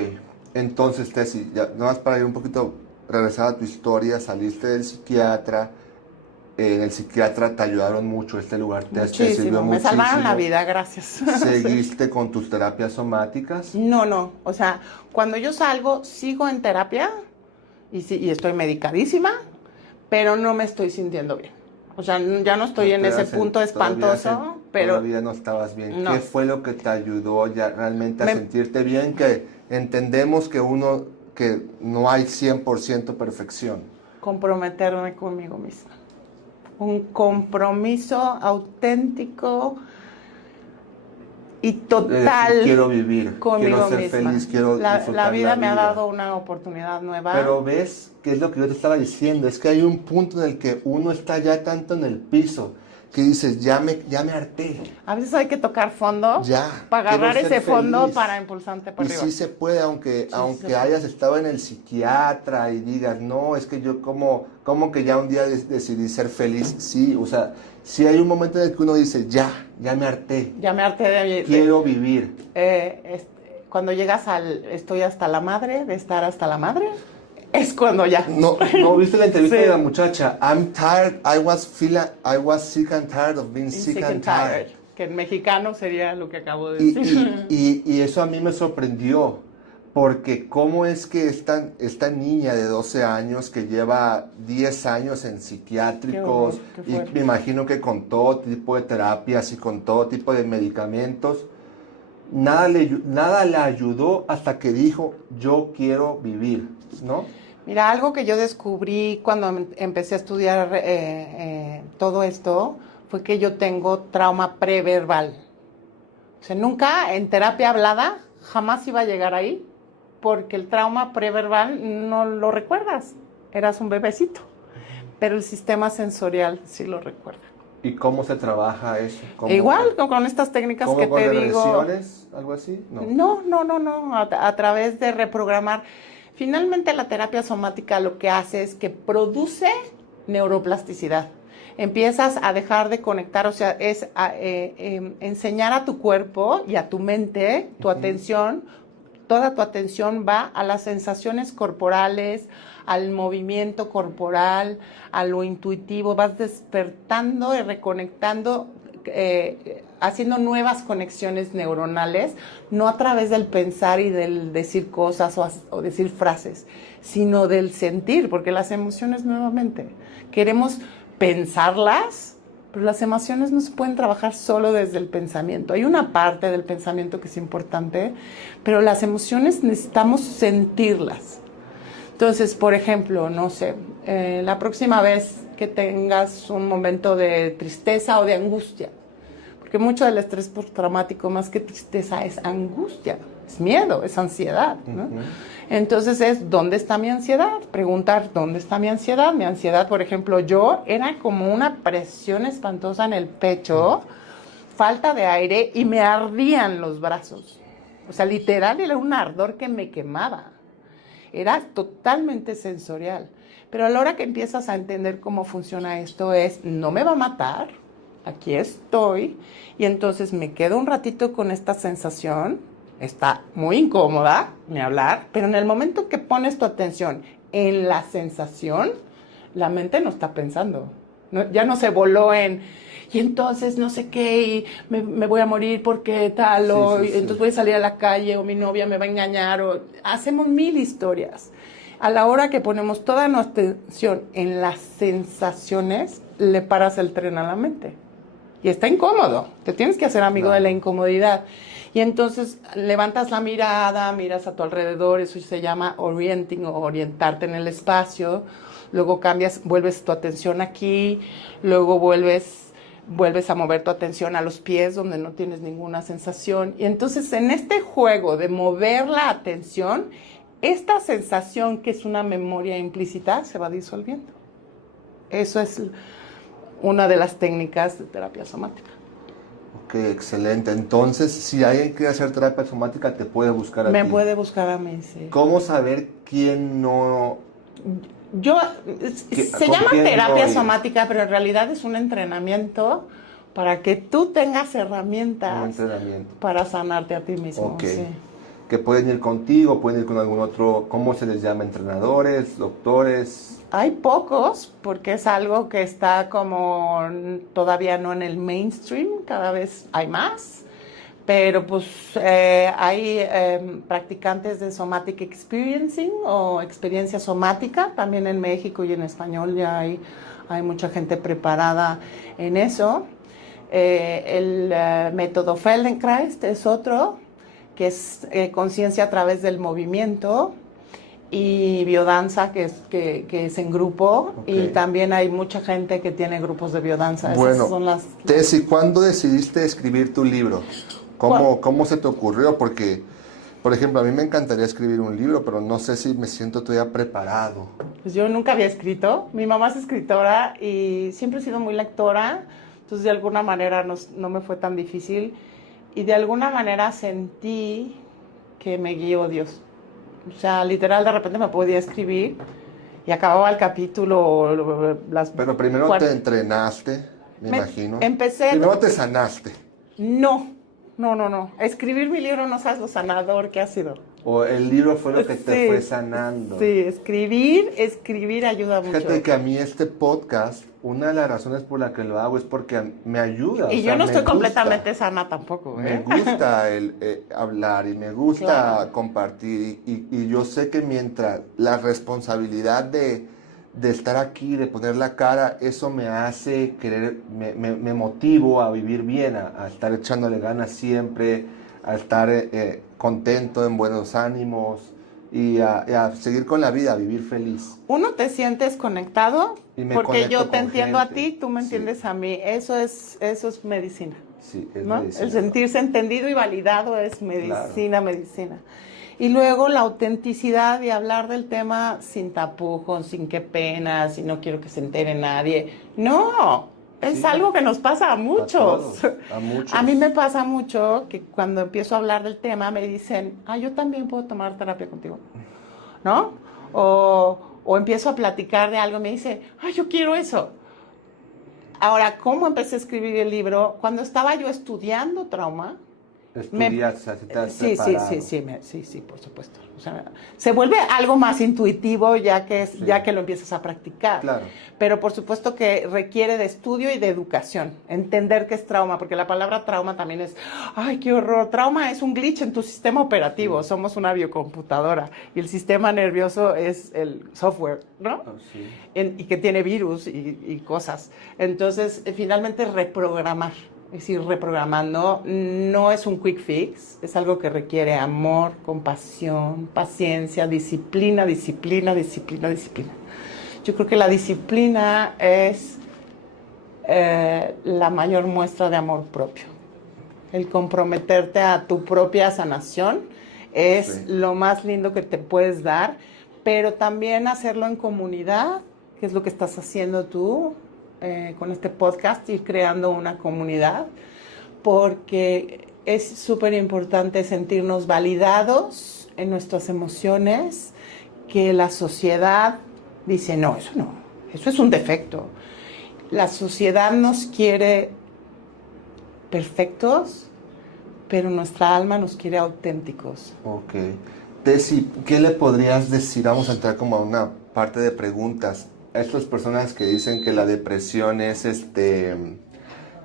Entonces, Tessy, ya, nada más para ir un poquito, regresar a tu historia, saliste del psiquiatra. En el psiquiatra te ayudaron mucho, este lugar te sirvió muchísimo. Me salvaron la vida, gracias. ¿Seguiste con tus terapias somáticas? No, o sea, cuando yo salgo, sigo en terapia y estoy medicadísima, pero no me estoy sintiendo bien. O sea, ya no estoy en ese punto espantoso, pero... Todavía no estabas bien. No. ¿Qué fue lo que te ayudó ya realmente a sentirte bien? Que entendemos que no hay 100% perfección. Comprometerme conmigo misma. Un compromiso auténtico y total. Quiero vivir, quiero ser feliz, quiero disfrutar la vida me ha dado una oportunidad nueva. Pero ves, ¿qué es lo que yo te estaba diciendo? Es que hay un punto en el que uno está ya tanto en el piso que dices, ya me harté. A veces hay que tocar fondo para agarrar ese fondo para impulsarte para arriba. Y sí se puede, aunque hayas estado en el psiquiatra y digas, no, es que yo como que ya un día decidí ser feliz. Sí, o sea, sí hay un momento en el que uno dice, ya me harté. Ya me harté de... Quiero vivir. Cuando llegas estoy hasta la madre, de estar hasta la madre... Es cuando ya. No, ¿viste la entrevista de la muchacha? I'm tired, I was sick and tired of being sick and tired. Que en mexicano sería lo que acabo de decir. Y eso a mí me sorprendió, porque cómo es que esta niña de 12 años que lleva 10 años en psiquiátricos, y me imagino que con todo tipo de terapias y con todo tipo de medicamentos, nada le ayudó hasta que dijo, yo quiero vivir, ¿no? Mira, algo que yo descubrí cuando empecé a estudiar todo esto fue que yo tengo trauma preverbal. O sea, nunca en terapia hablada jamás iba a llegar ahí porque el trauma preverbal no lo recuerdas. Eras un bebecito, pero el sistema sensorial sí lo recuerda. ¿Y cómo se trabaja eso? Igual, con estas técnicas que te digo. ¿Con regresiones? ¿Algo así? No. A través de reprogramar. Finalmente la terapia somática lo que hace es que produce neuroplasticidad. empiezas a dejar de conectar, o sea, es enseñar a tu cuerpo y a tu mente, tu atención, toda tu atención va a las sensaciones corporales, al movimiento corporal, a lo intuitivo, vas despertando y reconectando, haciendo nuevas conexiones neuronales, no a través del pensar y del decir cosas o decir frases, sino del sentir, porque las emociones nuevamente, queremos pensarlas, pero las emociones no se pueden trabajar solo desde el pensamiento. Hay una parte del pensamiento que es importante, pero las emociones necesitamos sentirlas. Entonces, por ejemplo, no sé, la próxima vez que tengas un momento de tristeza o de angustia, porque mucho del estrés postraumático, más que tristeza, es angustia, es miedo, es ansiedad, ¿no? Entonces es, ¿dónde está mi ansiedad? Preguntar, ¿dónde está mi ansiedad? Mi ansiedad, por ejemplo, yo era como una presión espantosa en el pecho, falta de aire y me ardían los brazos. O sea, literal era un ardor que me quemaba. Era totalmente sensorial. Pero a la hora que empiezas a entender cómo funciona esto es, no me va a matar, aquí estoy, y entonces me quedo un ratito con esta sensación, está muy incómoda, ni hablar, pero en el momento que pones tu atención en la sensación, la mente no está pensando, no, ya no se voló en, y entonces no sé qué, y me voy a morir porque tal, sí, o entonces voy a salir a la calle, o mi novia me va a engañar, o hacemos mil historias. A la hora que ponemos toda nuestra atención en las sensaciones, le paras el tren a la mente. Y está incómodo, te tienes que hacer amigo de la incomodidad. Y entonces levantas la mirada, miras a tu alrededor, eso se llama orienting o orientarte en el espacio. Luego cambias, vuelves tu atención aquí, luego vuelves a mover tu atención a los pies donde no tienes ninguna sensación. Y entonces en este juego de mover la atención, esta sensación que es una memoria implícita se va disolviendo. Eso es una de las técnicas de terapia somática. Ok, excelente. Entonces, si alguien quiere hacer terapia somática, te puede buscar a ti. Me puede buscar a mí, sí. ¿Cómo saber quién no...? Se llama terapia somática, pero en realidad es un entrenamiento para que tú tengas herramientas para sanarte a ti mismo. Ok. Sí. Que pueden ir contigo, pueden ir con algún otro, ¿cómo se les llama? ¿Entrenadores, doctores? Hay pocos, porque es algo que está como todavía no en el mainstream, cada vez hay más, pero pues hay practicantes de somatic experiencing o experiencia somática, también en México y en español ya hay mucha gente preparada en eso. El método Feldenkrais es otro, que es conciencia a través del movimiento, y biodanza, que es en grupo, y también hay mucha gente que tiene grupos de biodanza. Bueno, esas son las... Tessy, ¿cuándo decidiste escribir tu libro? ¿Cómo se te ocurrió? Porque, por ejemplo, a mí me encantaría escribir un libro, pero no sé si me siento todavía preparado. Pues yo nunca había escrito. Mi mamá es escritora y siempre he sido muy lectora, entonces de alguna manera no me fue tan difícil, y de alguna manera sentí que me guió Dios. O sea, literal, de repente me podía escribir y acababa el capítulo. Pero primero te entrenaste, me imagino. Empecé... Primero te sanaste. No. Escribir mi libro no sabes lo sanador que ha sido. O el libro fue lo que te fue sanando. Sí, escribir ayuda mucho. Fíjate que a mí este podcast, una de las razones por la que lo hago es porque me ayuda. Y yo no estoy completamente sana tampoco. Me gusta hablar y me gusta compartir. Y yo sé que mientras la responsabilidad de estar aquí, de poner la cara, eso me hace querer, me motivo a vivir bien, a estar echándole ganas siempre, a estar contento, en buenos ánimos y a seguir con la vida, a vivir feliz. Uno te sientes conectado porque yo te entiendo gente. A ti, tú me entiendes a mí. Eso es medicina. Sí, es ¿no? medicina. El sentirse entendido y validado es medicina, Claro. medicina. Y luego la autenticidad y hablar del tema sin tapujos, sin qué pena, si no quiero que se entere nadie. No, es algo que nos pasa a muchos. A muchos. A mí me pasa mucho que cuando empiezo a hablar del tema me dicen, yo también puedo tomar terapia contigo, ¿no? O empiezo a platicar de algo y me dice, yo quiero eso. Ahora, ¿cómo empecé a escribir el libro? Cuando estaba yo estudiando trauma. Estudias, o sea, te has Sí, preparado. sí, por supuesto. O sea, se vuelve algo más intuitivo Sí. ya que lo empiezas a practicar. Claro. Pero por supuesto que requiere de estudio y de educación. Entender qué es trauma, porque la palabra trauma también es, ay, qué horror. Trauma es un glitch en tu sistema operativo. Somos una biocomputadora y el sistema nervioso es el software, ¿no? Oh, sí. Y que tiene virus y cosas. Entonces, finalmente reprogramar. Es decir, reprogramando no es un quick fix, es algo que requiere amor, compasión, paciencia, disciplina. Yo creo que la disciplina es la mayor muestra de amor propio. El comprometerte a tu propia sanación es lo más lindo que te puedes dar, pero también hacerlo en comunidad, que es lo que estás haciendo tú con este podcast, ir creando una comunidad, porque es súper importante sentirnos validados en nuestras emociones, que la sociedad dice, no, eso es un defecto. La sociedad nos quiere perfectos, pero nuestra alma nos quiere auténticos. Ok. Tessy, ¿qué le podrías decir? Vamos a entrar como a una parte de preguntas. A estas personas que dicen que la depresión es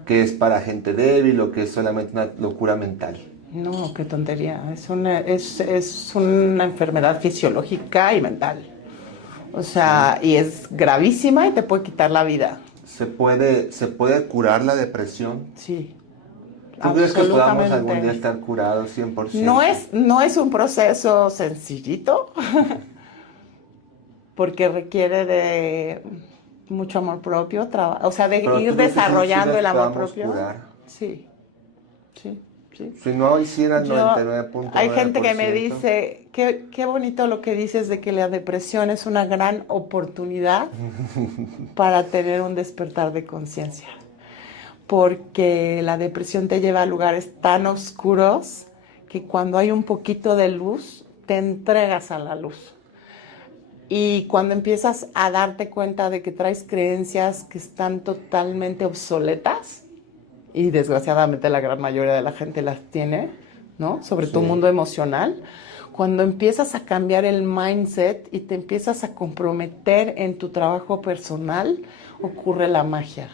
que es para gente débil o que es solamente una locura mental. No, qué tontería. Es una enfermedad fisiológica y mental. O sea, y es gravísima y te puede quitar la vida. ¿Se puede curar la depresión? Sí. ¿Tú crees que podamos Absolutamente. algún día estar curados 100%? No es un proceso sencillito, porque requiere de mucho amor propio, o sea, de Pero ir ¿tú crees que desarrollando sí el las amor podamos propio. curar? Sí. Si no hiciera el Yo, 99.9%. hay gente que me dice, qué bonito lo que dices de que la depresión es una gran oportunidad para tener un despertar de conciencia. Porque la depresión te lleva a lugares tan oscuros que cuando hay un poquito de luz, te entregas a la luz. Y cuando empiezas a darte cuenta de que traes creencias que están totalmente obsoletas, y desgraciadamente la gran mayoría de la gente las tiene, ¿no? Sobre tu mundo emocional, cuando empiezas a cambiar el mindset y te empiezas a comprometer en tu trabajo personal, ocurre la magia.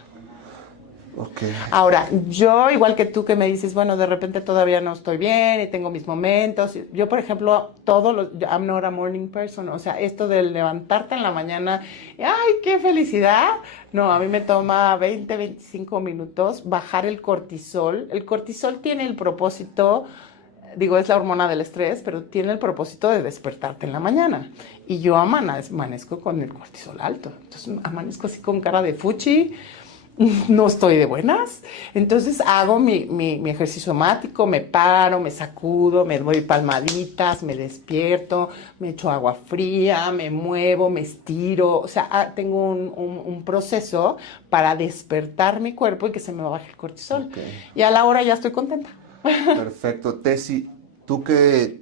Okay. Ahora, yo, igual que tú que me dices, bueno, de repente todavía no estoy bien y tengo mis momentos. Yo, por ejemplo, I'm not a morning person. O sea, esto de levantarte en la mañana, ¡ay, qué felicidad! No, a mí me toma 20, 25 minutos bajar el cortisol. El cortisol tiene el propósito, digo, es la hormona del estrés, pero tiene el propósito de despertarte en la mañana. Y yo amanezco con el cortisol alto. Entonces, amanezco así con cara de fuchi. No estoy de buenas, entonces hago mi ejercicio somático, me paro, me sacudo, me doy palmaditas, me despierto, me echo agua fría, me muevo, me estiro, o sea, tengo un proceso para despertar mi cuerpo y que se me baje el cortisol. Okay. Y a la hora ya estoy contenta. Perfecto. Tessy, tú que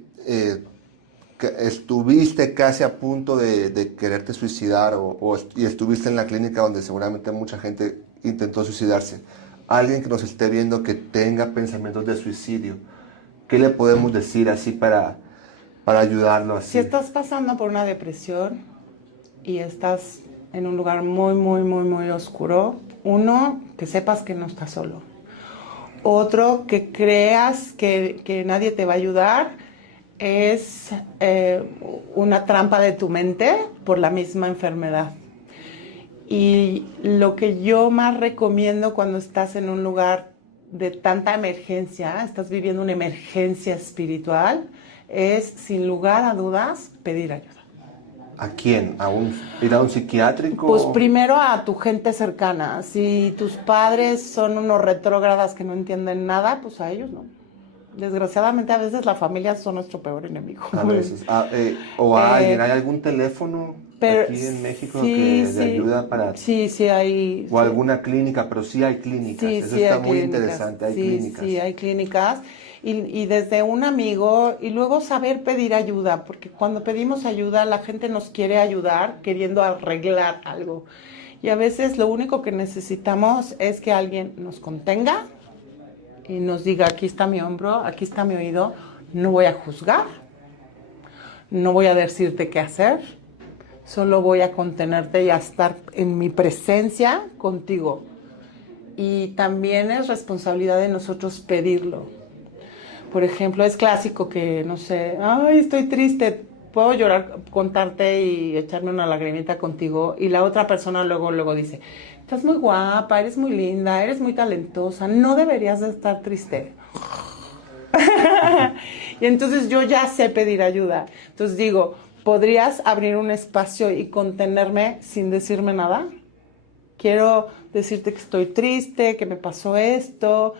estuviste casi a punto de quererte suicidar y estuviste en la clínica donde seguramente mucha gente intentó suicidarse. Alguien que nos esté viendo que tenga pensamientos de suicidio, ¿qué le podemos decir así para ayudarlo así? Si estás pasando por una depresión y estás en un lugar muy, muy, muy, muy oscuro, uno, que sepas que no estás solo. Otro, que creas que nadie te va a ayudar. Es una trampa de tu mente por la misma enfermedad. Y lo que yo más recomiendo cuando estás en un lugar de tanta emergencia, estás viviendo una emergencia espiritual, es, sin lugar a dudas, pedir ayuda. ¿A quién? ¿Ir a un psiquiátrico? Pues primero a tu gente cercana. Si tus padres son unos retrógradas que no entienden nada, pues a ellos no. Desgraciadamente a veces la familia son nuestro peor enemigo. A veces. O a alguien. ¿Hay algún teléfono aquí en México de ayuda para...? Sí, hay... O alguna clínica, pero sí hay clínicas. Eso está muy interesante, hay clínicas. Sí, hay clínicas. y desde un amigo y luego saber pedir ayuda, porque cuando pedimos ayuda la gente nos quiere ayudar queriendo arreglar algo. Y a veces lo único que necesitamos es que alguien nos contenga y nos diga, aquí está mi hombro, aquí está mi oído, no voy a juzgar, no voy a decirte qué hacer, solo voy a contenerte y a estar en mi presencia contigo. Y también es responsabilidad de nosotros pedirlo. Por ejemplo, es clásico que, no sé, ay, estoy triste, puedo llorar, contarte y echarme una lagrimita contigo. Y la otra persona luego dice, estás muy guapa, eres muy linda, eres muy talentosa, no deberías de estar triste. Y entonces yo ya sé pedir ayuda. Entonces digo, ¿podrías abrir un espacio y contenerme sin decirme nada? Quiero decirte que estoy triste, que me pasó esto,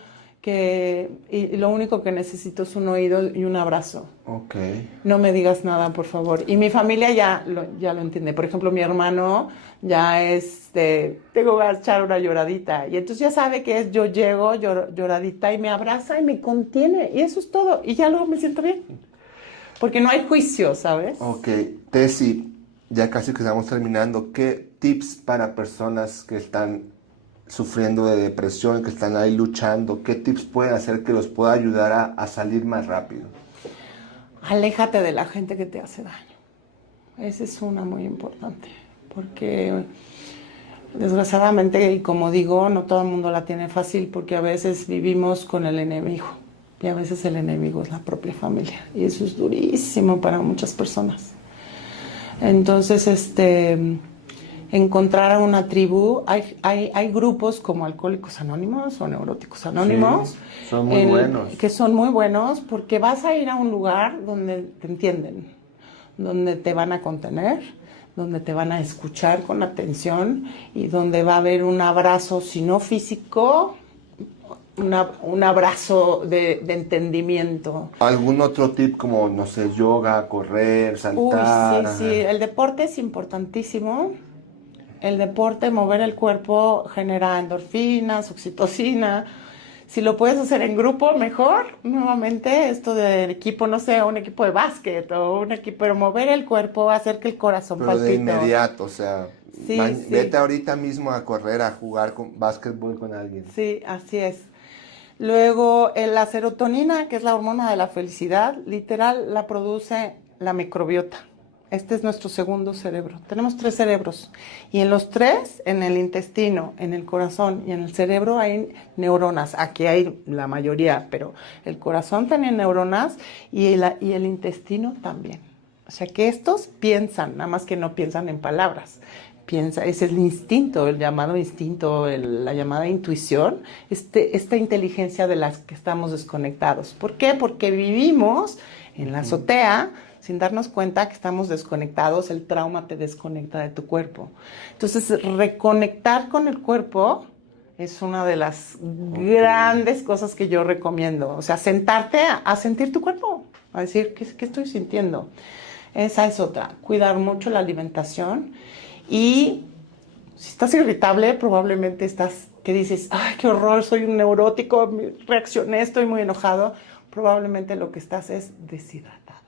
y lo único que necesito es un oído y un abrazo. Ok. No me digas nada, por favor. Y mi familia ya lo entiende. Por ejemplo, mi hermano ya tengo que echar una lloradita. Y entonces ya sabe que yo llego lloradita y me abraza y me contiene. Y eso es todo. Y ya luego me siento bien. Porque no hay juicio, ¿sabes? Ok, Tessy, ya casi que estamos terminando. ¿Qué tips para personas que están sufriendo de depresión, que están ahí luchando? ¿Qué tips pueden hacer que los pueda ayudar a salir más rápido? Aléjate de la gente que te hace daño. Esa es una muy importante. Porque desgraciadamente, y como digo, no todo el mundo la tiene fácil porque a veces vivimos con el enemigo. Y a veces el enemigo es la propia familia. Y eso es durísimo para muchas personas. Entonces, encontrar a una tribu, hay grupos como Alcohólicos Anónimos o Neuróticos Anónimos. Sí, son muy buenos. Que son muy buenos porque vas a ir a un lugar donde te entienden, donde te van a contener, donde te van a escuchar con atención y donde va a haber un abrazo, si no físico, un abrazo de entendimiento. ¿Algún otro tip como, no sé, yoga, correr, saltar? Uy, sí, el deporte es importantísimo. El deporte, mover el cuerpo, genera endorfinas, oxitocina. Si lo puedes hacer en grupo, mejor. Nuevamente, esto del equipo, no sé, un equipo de básquet o un equipo, pero mover el cuerpo, hacer que el corazón Pero palpite. de inmediato, o sea, Sí, sí. vete ahorita mismo a correr, a jugar básquetbol con alguien. Sí, así es. Luego, la serotonina, que es la hormona de la felicidad, literal la produce la microbiota. Este es nuestro segundo cerebro. Tenemos 3 cerebros. Y en los 3, en el intestino, en el corazón y en el cerebro hay neuronas. Aquí hay la mayoría, pero el corazón tiene neuronas y el intestino también. O sea que estos piensan, nada más que no piensan en palabras. Es el instinto, el llamado instinto, la llamada intuición, esta inteligencia de las que estamos desconectados. ¿Por qué? Porque vivimos en la azotea sin darnos cuenta que estamos desconectados, el trauma te desconecta de tu cuerpo. Entonces, reconectar con el cuerpo es una de las grandes cosas que yo recomiendo. O sea, sentarte a sentir tu cuerpo, a decir, ¿qué estoy sintiendo? Esa es otra. Cuidar mucho la alimentación. Y si estás irritable, probablemente que dices, ay, qué horror, soy un neurótico, reaccioné, estoy muy enojado. Probablemente lo que estás es deshidratado.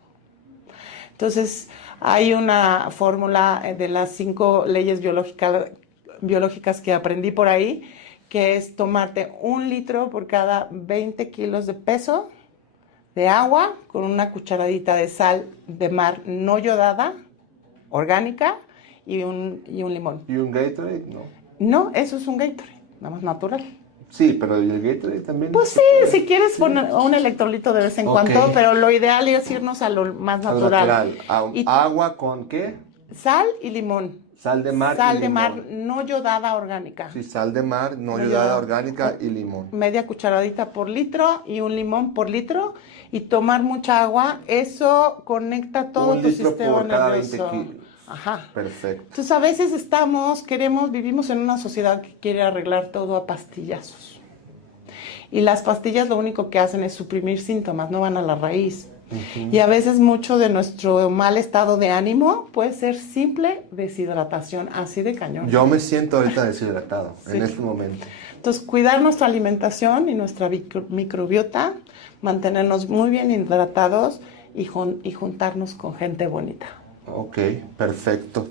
Entonces, hay una fórmula de las 5 leyes biológicas que aprendí por ahí, que es tomarte 1 litro por cada 20 kilos de peso de agua con una cucharadita de sal de mar no yodada, orgánica, y un limón. ¿Y un Gatorade? No. No, eso es un Gatorade, nada más natural. Sí, pero ¿y el Gatorade también? Pues sí, si quieres poner un electrolito de vez en cuando, pero lo ideal es irnos a lo más natural. ¿Agua con qué? Sal y limón. Sal de mar Sal y de limón. mar no yodada orgánica. Sí, sal de mar no yodada orgánica y limón. Media cucharadita por litro y un limón por litro. Y tomar mucha agua, eso conecta todo tu sistema por cada nervioso. 20 kilos. Ajá. Perfecto. Entonces a veces vivimos en una sociedad que quiere arreglar todo a pastillazos. Y las pastillas lo único que hacen es suprimir síntomas, no van a la raíz. Y a veces mucho de nuestro mal estado de ánimo puede ser simple deshidratación, así de cañón. Yo me siento ahorita deshidratado Sí. en este momento. Entonces, cuidar nuestra alimentación y nuestra microbiota, mantenernos muy bien hidratados y juntarnos con gente bonita. Ok, perfecto.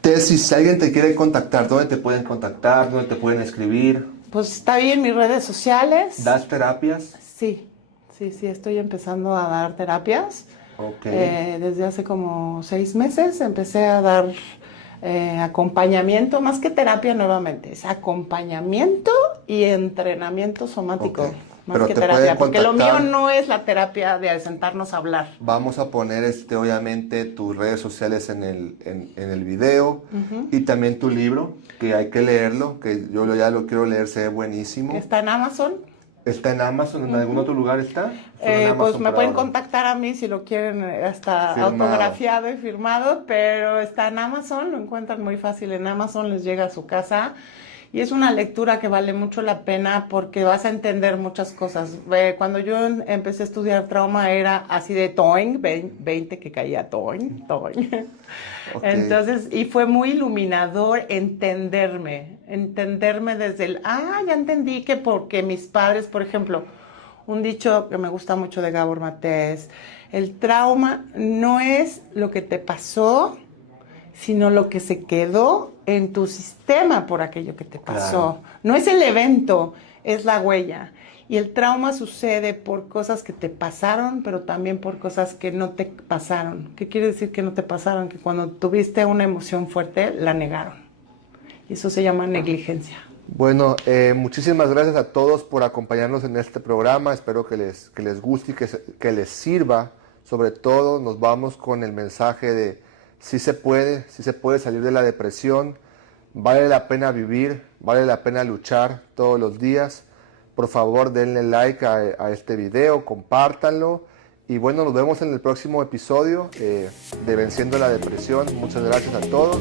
Tessy, si alguien te quiere contactar, ¿dónde te pueden contactar? ¿Dónde te pueden escribir? Pues está bien mis redes sociales. ¿Das terapias? Sí, estoy empezando a dar terapias. Ok. Desde hace como 6 meses empecé a dar acompañamiento, más que terapia nuevamente, es acompañamiento y entrenamiento somático, Ok. más Pero que te terapia, pueden porque lo mío contactar. no es la terapia de sentarnos a hablar. Vamos a poner obviamente tus redes sociales en el video y también tu libro, que hay que leerlo, que yo ya lo quiero leer, se ve buenísimo. Que está en Amazon. ¿Está en Amazon? ¿En algún otro lugar está? Solo en Amazon Pues me por pueden ahora. contactar a mí si lo quieren, hasta Firmado. autografiado y firmado, pero está en Amazon, lo encuentran muy fácil en Amazon, les llega a su casa. Y es una lectura que vale mucho la pena porque vas a entender muchas cosas. Cuando yo empecé a estudiar trauma era así de toing, 20 que caía toing, toing. Ok. Entonces, y fue muy iluminador entenderme desde ya entendí que porque mis padres, por ejemplo, un dicho que me gusta mucho de Gabor Matés, el trauma no es lo que te pasó, sino lo que se quedó en tu sistema por aquello que te pasó. Claro. No es el evento, es la huella. Y el trauma sucede por cosas que te pasaron, pero también por cosas que no te pasaron. ¿Qué quiere decir que no te pasaron? Que cuando tuviste una emoción fuerte, la negaron. Y eso se llama negligencia. Bueno, muchísimas gracias a todos por acompañarnos en este programa. Espero que les guste y que les sirva. Sobre todo, nos vamos con el mensaje de sí se puede salir de la depresión. Vale la pena vivir, vale la pena luchar todos los días. Por favor, denle like a este video, compártanlo. Y bueno, nos vemos en el próximo episodio de Venciendo la Depresión. Muchas gracias a todos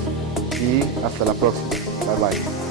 y hasta la próxima. Bye bye.